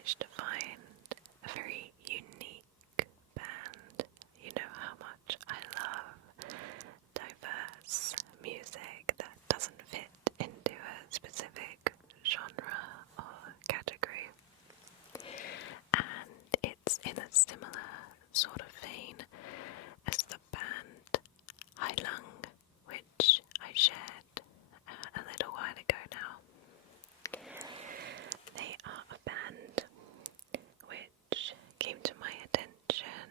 managed to find a very unique band. You know how much I love diverse music that doesn't fit into a specific genre or category. And it's in a similar sort of vein as the band High Lung, which I shared a little while ago now. They are a band which came to my attention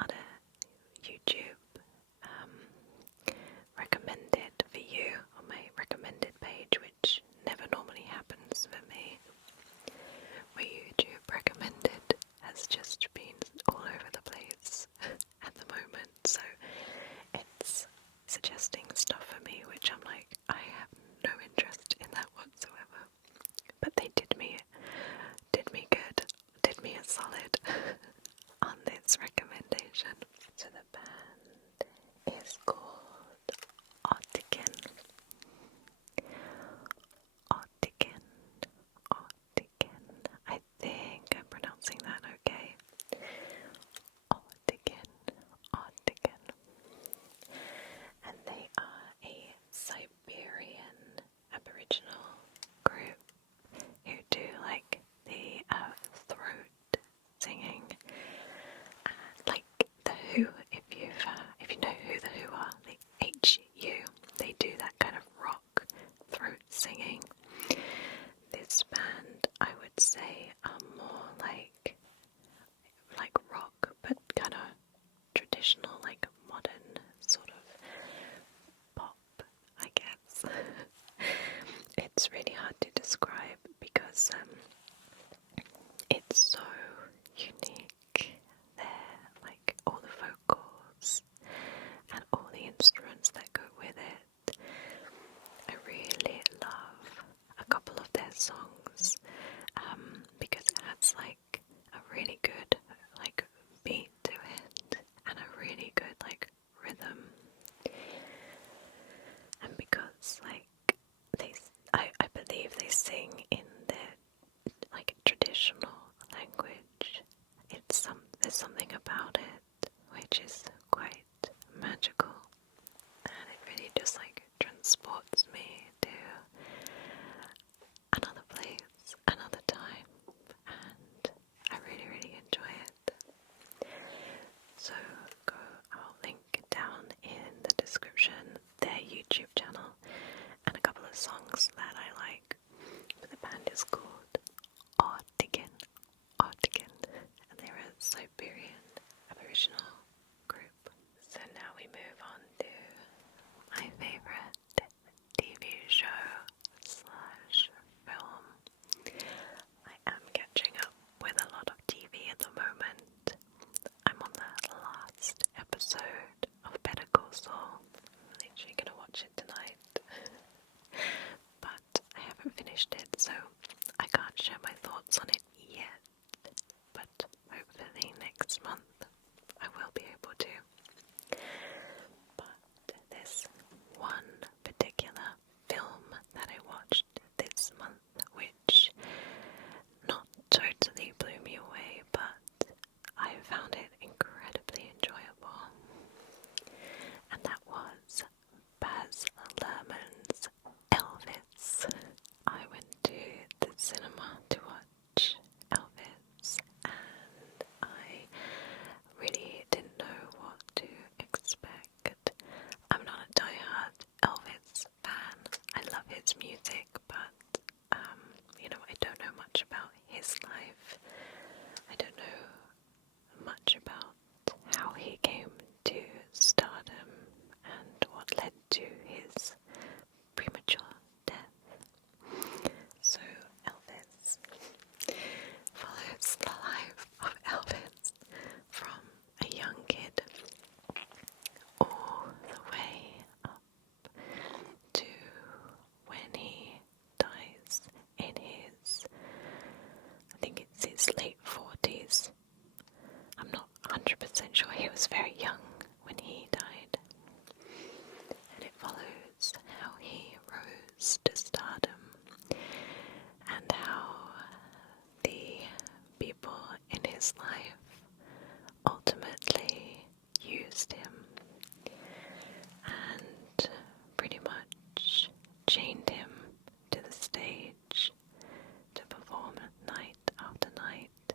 on a YouTube recommended for you on my recommended page, which never normally happens for me. My YouTube recommended has just been all over the place at the moment, so it's suggesting stuff for me which I'm like, I have no interest in that whatsoever. But they did me good, did me a solid on this recommendation. So the band is called Artican. I think I'm pronouncing that okay. Artican. And they are a Siberian Aboriginal group who do like the throat singing, like the Who. If you know who the Who are, the HU, they do that kind of rock throat singing. This band, I would say, are more like rock, but kind of traditional, like modern sort of pop, I guess. It's really hard to describe because it's so unique. They're like all the vocals and all the instruments that go with it. I really love a couple of their songs because it has like a really good like beat to it and a really good like rhythm, and because like I believe they sing in their like traditional language. There's something about it which is quite magical, and it really just like transports me to another place, another time, and I really, really enjoy it. So I'll link down in the description their YouTube channel and a couple of songs that I like. But the band is called Artican, and they're a Siberian Aboriginal group. his life ultimately used him and pretty much chained him to the stage to perform night after night,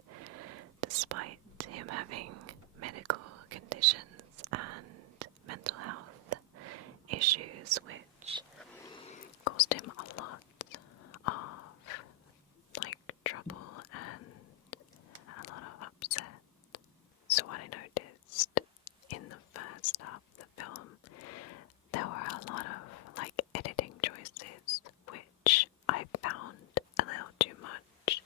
despite him having medical conditions and mental health issues which caused him a lot of trouble and a lot of upset. So what I noticed in the first half of the film, there were a lot of editing choices which I found a little too much.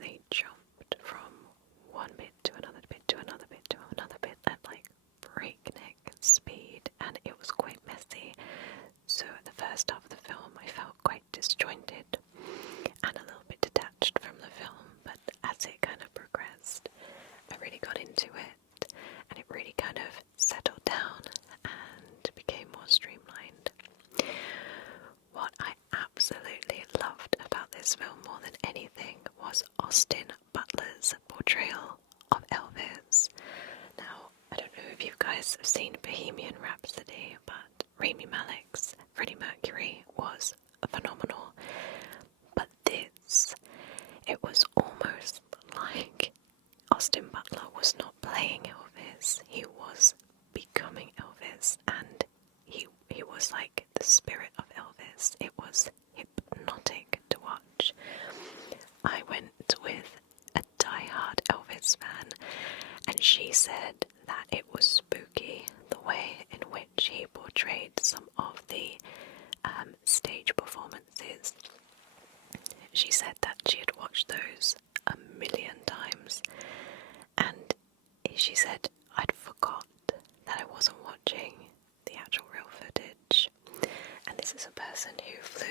They jumped from one bit to another bit to another bit to another bit at breakneck speed, and it was quite messy. So at the first half of the film I felt quite disjointed and a little bit detached from the film, but as it kind of progressed I really got into it and it really kind of settled down and became more streamlined. What I absolutely loved about this film more than anything was Austin Butler's portrayal of Elvis. Now, I don't know if you guys have seen Bohemian Rhapsody, but Rami Malek's Freddie Mercury was phenomenal. But this, it was almost like Austin Butler was not playing Elvis, he was becoming Elvis, and he was like the spirit of Elvis. It was hypnotic to watch. I went with a die-hard Elvis fan, and she said that it was spooky the way in which he portrayed some of the stage performances. She said that she had watched those a million times, and she said I'd forgot that I wasn't watching the actual real footage. And this is a person who flew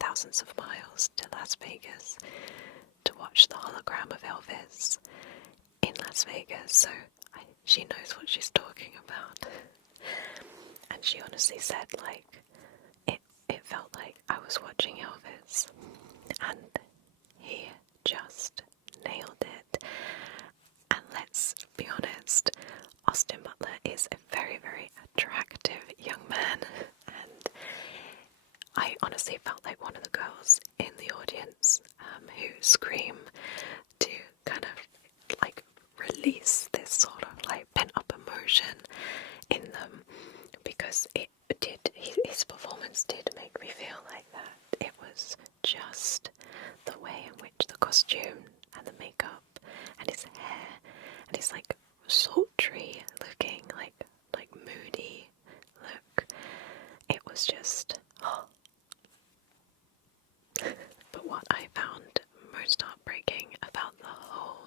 thousands of miles to Las Vegas to watch the hologram of Elvis in Las Vegas, so she knows what she's talking about. And she honestly said it felt like I was watching Elvis, and he just nailed it. And let's be honest, Austin Butler is a very, very attractive young man, and I honestly felt like one of the girls in the audience who scream to kind of release this sort of pent-up emotion in them, because his performance did make me feel like that. It was just the way in which the costume and the makeup and his hair and his sultry looking, moody look, it was just But what I found most heartbreaking about the whole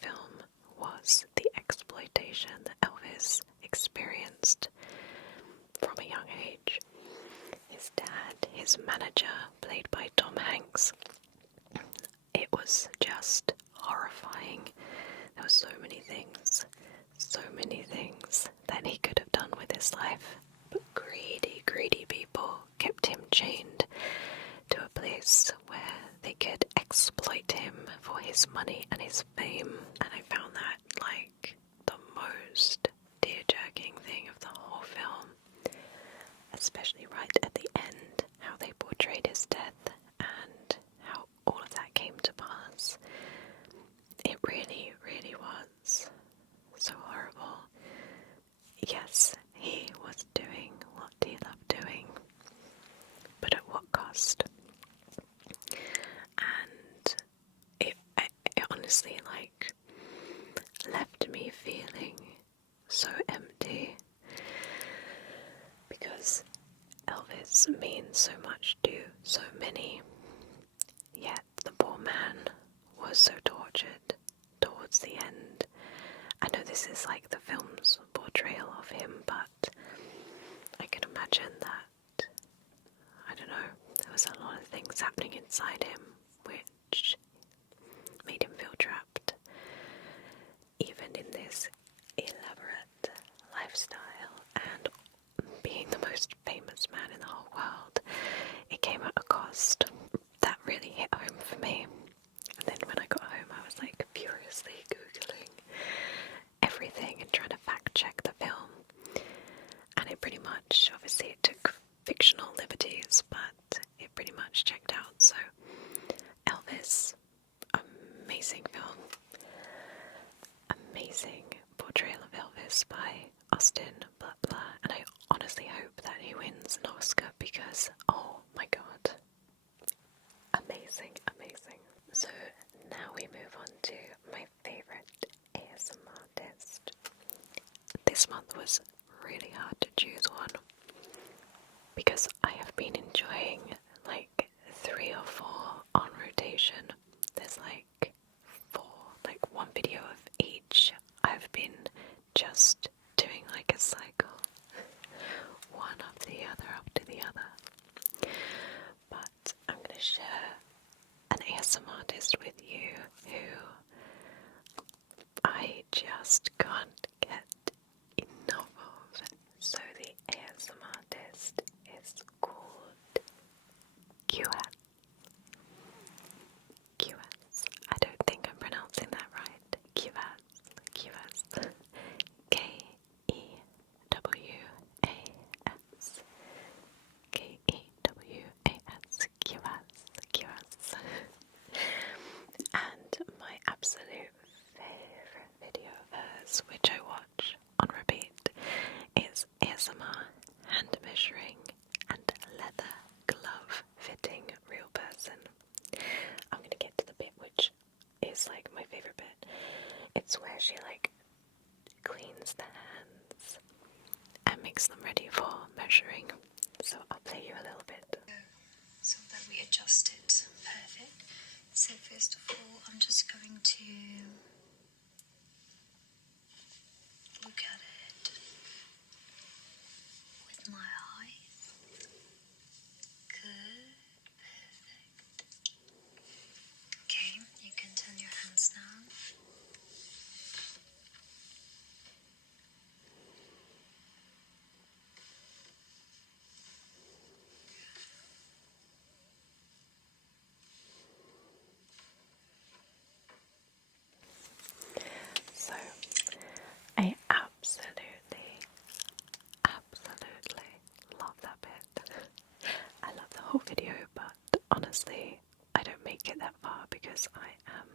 film was the exploitation that Elvis experienced from a young age. His dad, his manager, played by Tom Hanks, it was just horrifying. There were so many things that he could have done with his life, but greedy people kept him chained to a place where they could exploit him for his money and his fame. And I found that the most tear-jerking thing of the whole film, especially right at the end, how they portrayed his death and how all of that came to pass. It really, really was so horrible. Yes, he was doing what he loved doing, but at what cost? And it honestly left me feeling so empty, because Elvis means so much to so many, yet the poor man was so tortured towards the end. I know this is the film's portrayal of him, but I can imagine that, I don't know, there was a lot of things happening inside him which made him feel trapped. Even in this elaborate lifestyle and being the most famous man in the whole world, it came at a cost that really hit home for me. And then when I got home checked out. So Elvis, amazing film, amazing portrayal of Elvis by Austin Butler, and I honestly hope that he wins an Oscar because, oh my god, amazing, amazing. So now we move on to my favourite ASMR artist. This month was really hard to choose one because I have been enjoying like 3 or 4 on rotation. There's like 4, like one video of each. I've been just doing like a cycle, one after the other. But I'm going to share an ASMR artist with you who I just can't get enough of. So the ASMR artist is called QS. QS. I don't think I'm pronouncing that right. QS. Kewas. Kewas. QS. And my absolute favourite video of hers, which I watch on repeat, is ASMR hand measuring and leather glove fitting real person. I'm gonna get to the bit which is like my favourite bit. It's where she like cleans the hands and makes them ready for measuring. So I'll play you a little bit. So that we adjust it perfect. So first of all, I'm just going to look at it with my eyes. Good, perfect. Okay, you can turn your hands now. So I absolutely love that bit. I love the whole video, but honestly, I don't make it that far because I am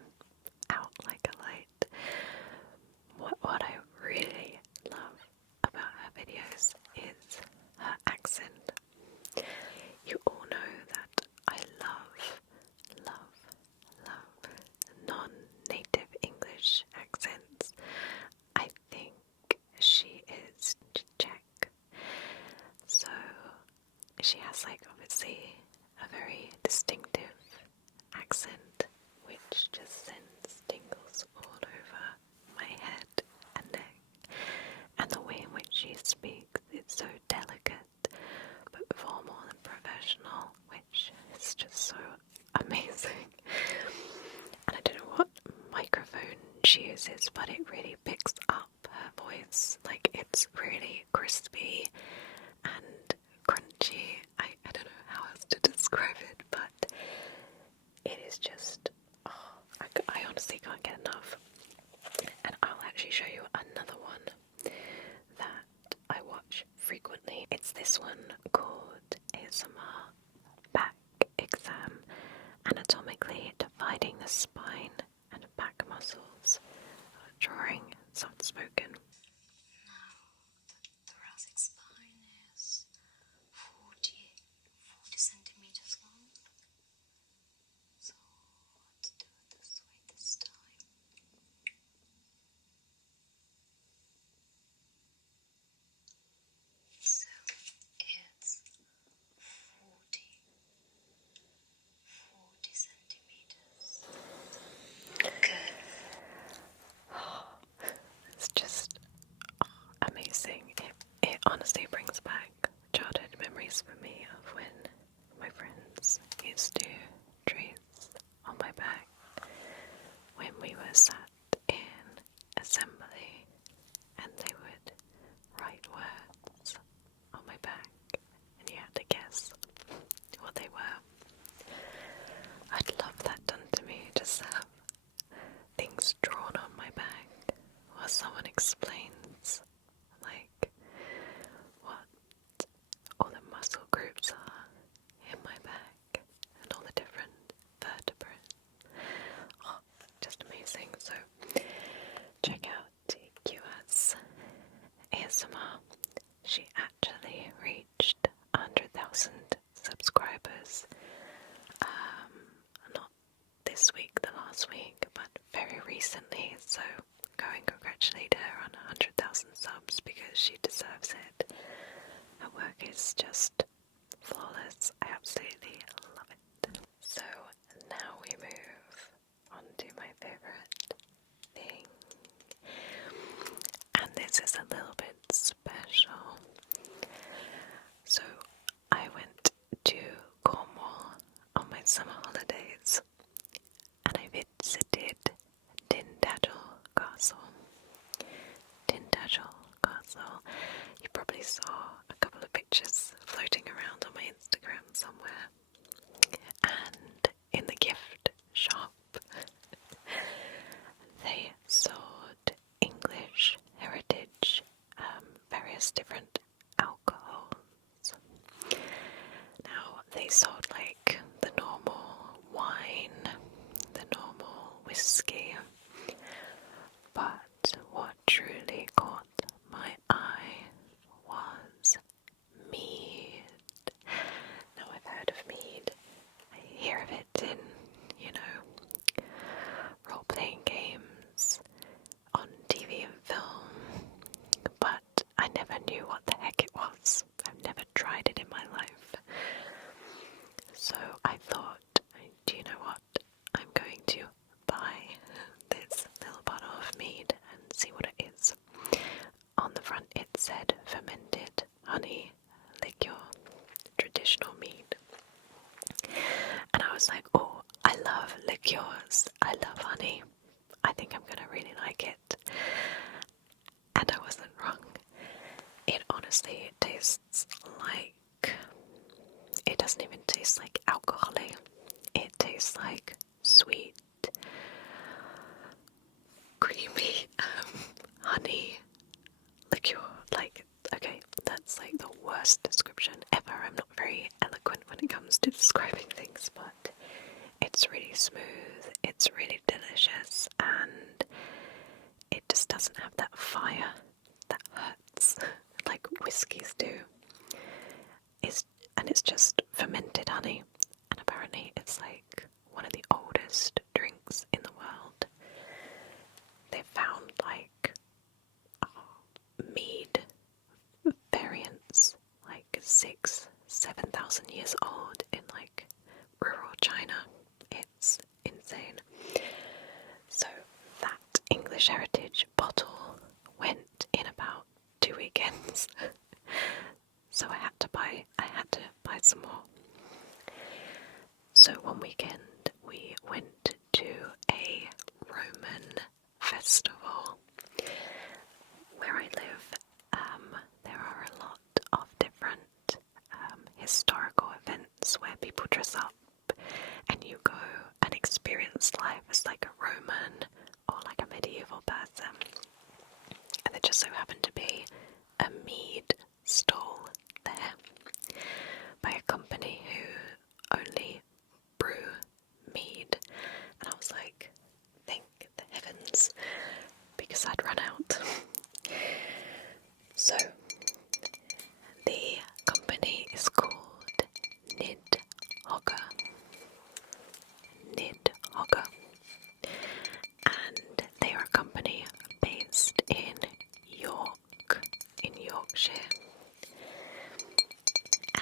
out like a light. What I really love about her videos is her accent. You all know that I love non-native English accents. I think she is Czech, so she has like obviously a very distinctive accent which just sends tingles all over my head and neck, and the way in which she speaks is so delicate but formal and professional, which is just so amazing. And I don't know what microphone she uses, but it really picks up her voice. Like, it's really crispy and crunchy. I don't know how else to describe it, but it is just, oh, I honestly can't get enough. And I'll actually show you another one that I watch frequently. It's this one called ASMR Back Exam, anatomically dividing the spine and back muscles, drawing soft spoken. Now, the thoracic spine is 40 centimeters long. So let's do it this way this time. So it's 40 centimeters. Good. It's just amazing. It honestly brings back childhood memories for me of when my friends used to trace on my back when we were sat in assembly and they would write words on my back and you had to guess what they were. I'd love that done to me, just have things drawn on my back while someone explains like what all the muscle groups are in my back and all this week, the last week, but very recently, so go and congratulate her on 100,000 subs because she deserves it. Her work is just flawless. I absolutely love it. So now we move on to my favorite thing. And this is a little bit special. So I went to Cornwall on my summer holidays and I visited Tintagel Castle. Tintagel Castle. You probably saw a couple of pictures floating around on my Instagram somewhere. And in the gift shop, they sold English heritage, various different alcohols. Now, they sold like the normal wine, the normal whiskey, but what truly caught my eye was Mead. Now, I've heard of Mead. I hear of it in, role-playing games, on TV and film, but I never knew what the heck it was. I've never tried it in my life. So I thought, do you know what? I'm going to buy this little bottle of Mead and see what it is. On the front it said fermented honey liqueur, traditional Mead. And I was like, oh, I love liqueurs. I love honey. I think I'm gonna really like it. And I wasn't wrong. It honestly tastes like, it doesn't even taste like alcoholic. It tastes like sweet, creamy honey liqueur. Like, okay, that's like the worst description ever. I'm not very eloquent when it comes to describing things, but it's really smooth, it's really delicious, and it just doesn't have that fire that hurts like whiskies do. It's just fermented honey, and apparently it's like one of the oldest drinks in the world. They found like Mead variants like 7,000 years old in like rural China. It's insane. So that English heritage bottle went in about 2 weekends. So I had to buy some more. So one weekend we went to a Roman festival. Where I live, there are a lot of different historical events where people dress up and you go and experience life as like a Roman or like a medieval person. And there just so happened to be a Mead stall there by a company who only brew Mead. And I was like, thank the heavens, because I'd run out. So, the company is called Nid Hogger. And they are a company based in York, in Yorkshire.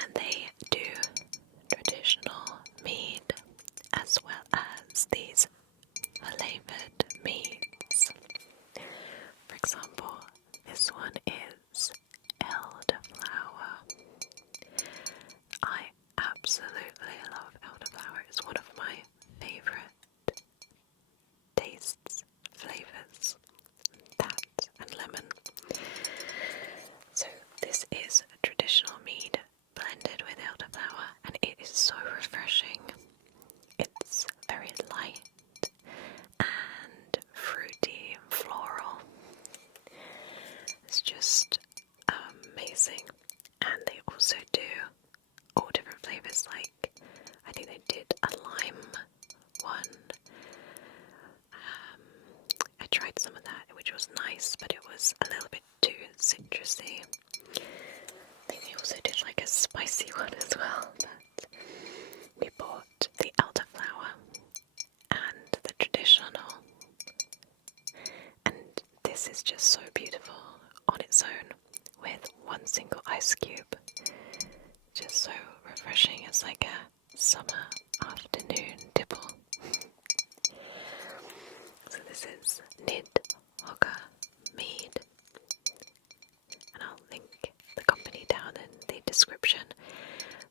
And they do traditional mead as well as these flavoured meads. For example, this one is elderflower. I absolutely love elderflower. It's one of my favourite tastes, flavours. That and lemon. So this is a traditional mead blended with elderflower, and it is so refreshing. It's very light and fruity and floral. It's just amazing. And they also do all different flavours, like I think they did a lime one. I tried some of that, which was nice, but it was a little bit too citrusy. I think they also did like a spicy one as well, but we bought the elderflower, and ice cube. Just so refreshing. It's like a summer afternoon dibble. So this is Mead, and I'll link the company down in the description,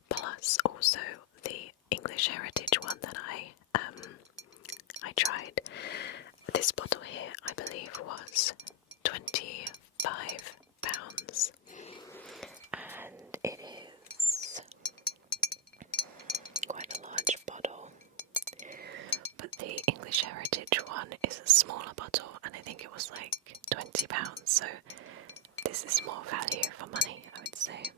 plus also the English Heritage one that I tried. This bottle here, I believe, was £25, and it is quite a large bottle. But the English Heritage one is a smaller bottle, and I think it was like £20, so this is more value for money, I would say.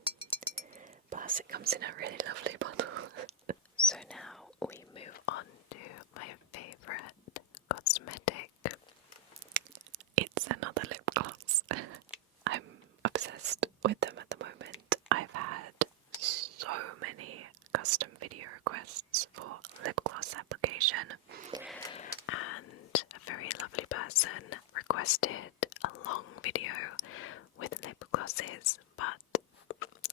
Plus it comes in a really lovely bottle. So now we move on to my favourite cosmetic. It's another lip gloss. I'm obsessed with them at the moment. I've had so many custom video requests for lip gloss application, and a very lovely person requested a long video with lip glosses, but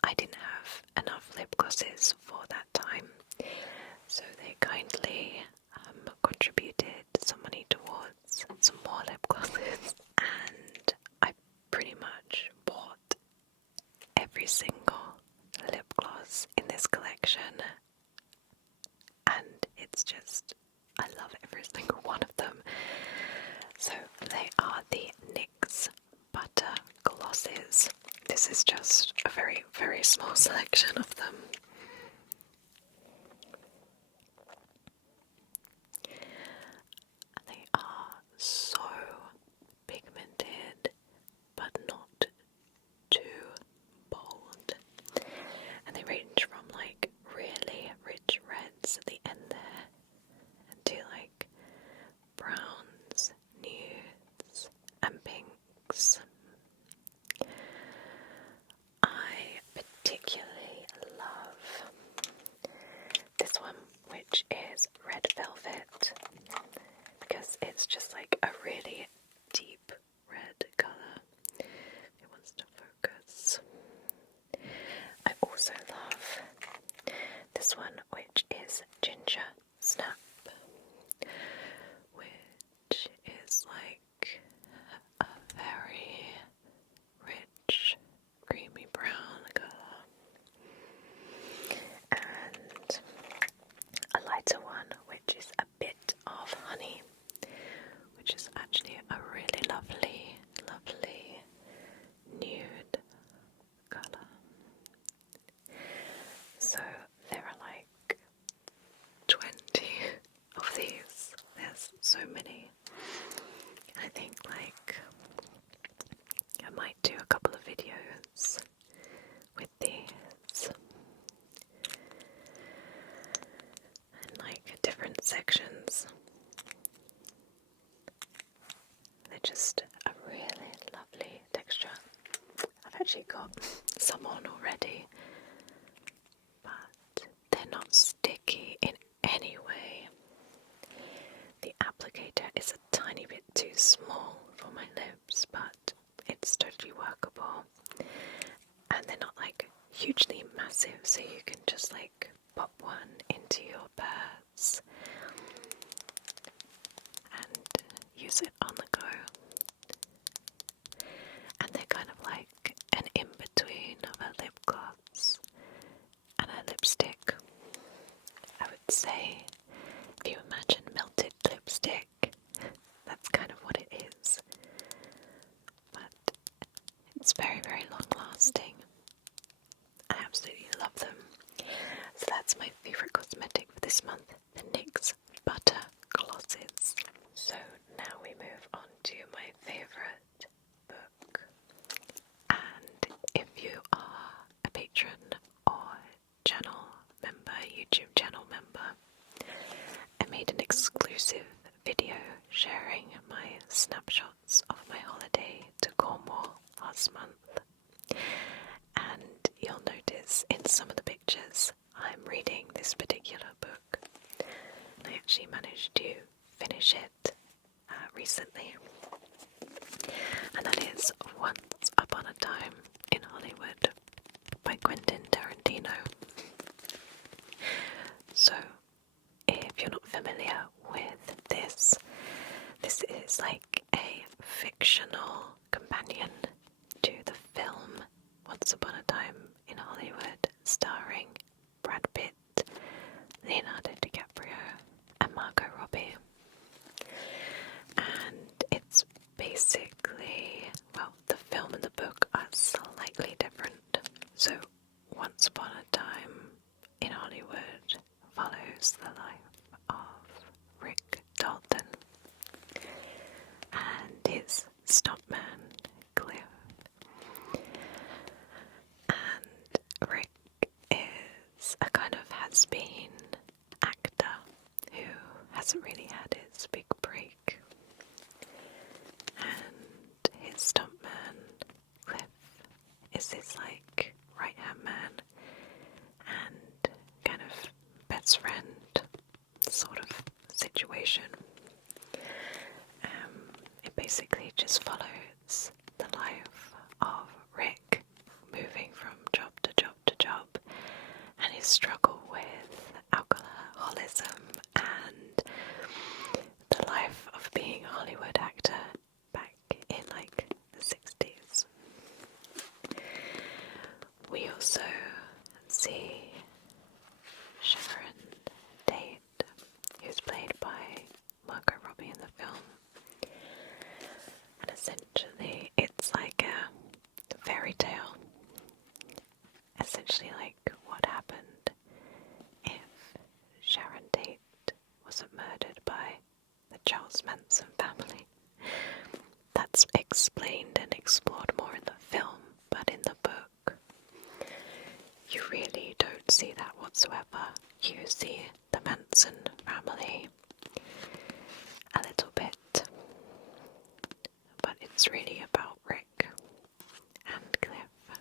I didn't have enough lip glosses for that time, so they kindly contributed some money towards some more lip glosses, and I pretty much bought every single lip gloss in this collection, and it's just, I love every single one of them. So they are the NYX Butter Glosses. This is just a very, very small selection of them. They are so pigmented, but not too bold. And they range from like really rich reds at the end there to like browns, nudes, and pinks. I particularly love this one, which is Red Velvet, because it's just like a really deep red colour. It wants to focus. I also love this one, which is Ginger Snap, which is like a very rich, creamy brown colour, and a lighter one, which is a bit of honey, which is actually a really lovely, lovely nude colour. So there are like 20 of these. There's so many. I think like I might do a couple of videos with these in like different sections. They're just a really lovely texture. I've actually got some on already, but they're not sticky in any way. The applicator is a tiny bit too small for my lips, but it's totally workable. And they're not like hugely massive, so you can just like pop one into your purse and use it on the go. And they're kind of like an in-between of a lip gloss and a lipstick. I would say, if you imagine melted lipstick, that's kind of what it is. But it's very, very long lasting. I absolutely love them. So that's my favourite cosmetic for this month, the NYX Butter Glosses. So now we move on to my favourite book. And if you are a patron or channel member, YouTube channel member, I made an exclusive video sharing my snapshots of my holiday to Cornwall last month. And you'll notice in some of the pictures I'm reading this particular book. I actually managed to finish it recently, and that is Once Upon a Time in Hollywood by Quentin Tarantino. So, if you're not familiar with this, this is like a fictional companion to the film Once Upon a Time in Hollywood, starring Brad Pitt, Leonardo DiCaprio, and Margot Robbie. And it's basically, well, the film and the book are slightly different. So, Once Upon a Time in Hollywood follows the life of Rick Dalton and his stuntman, Cliff. And Rick is a kind of has-been actor who hasn't really had his big break. And his stuntman, Cliff, is his like right-hand man and kind of best friend sort of situation. It basically just follows the life of Rick moving from job to job to job and his struggle with alcoholism and the life of being a Hollywood actor back in like the 60s. We also see Sharon Tate, who's played by Margot Robbie in the film. And essentially, it's like a fairy tale. Essentially, like what happened if Sharon Tate wasn't murdered by the Charles Manson family. That's explained and explored more in the film, but in the book, you really don't see that whatsoever. You see the Manson family a little bit, but it's really about Rick and Cliff.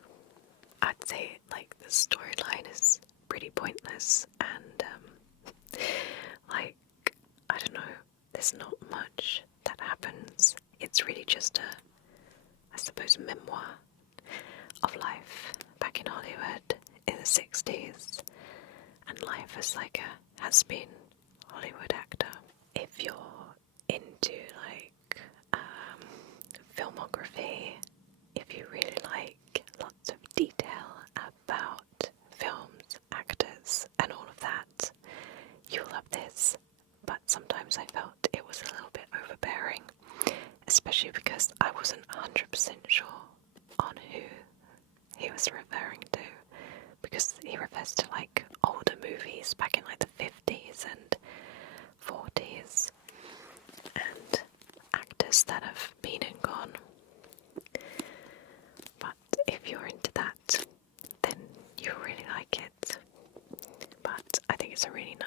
I'd say like the storyline is pretty pointless and like, I don't know, there's not much that happens. It's really just a, I suppose, memoir of life back in Hollywood in the 60s and life as like a has-been Hollywood actor. If you're into like filmography, if you really like lots of detail about films, actors and all of that, you'll love this. But sometimes I felt it was a little bit overbearing, especially because I wasn't 100% sure on who he was referring to, because he refers to like older movies back in like the 50s and 40s and actors that have been and gone. But if you're into that, then you'll really like it. But I think it's a really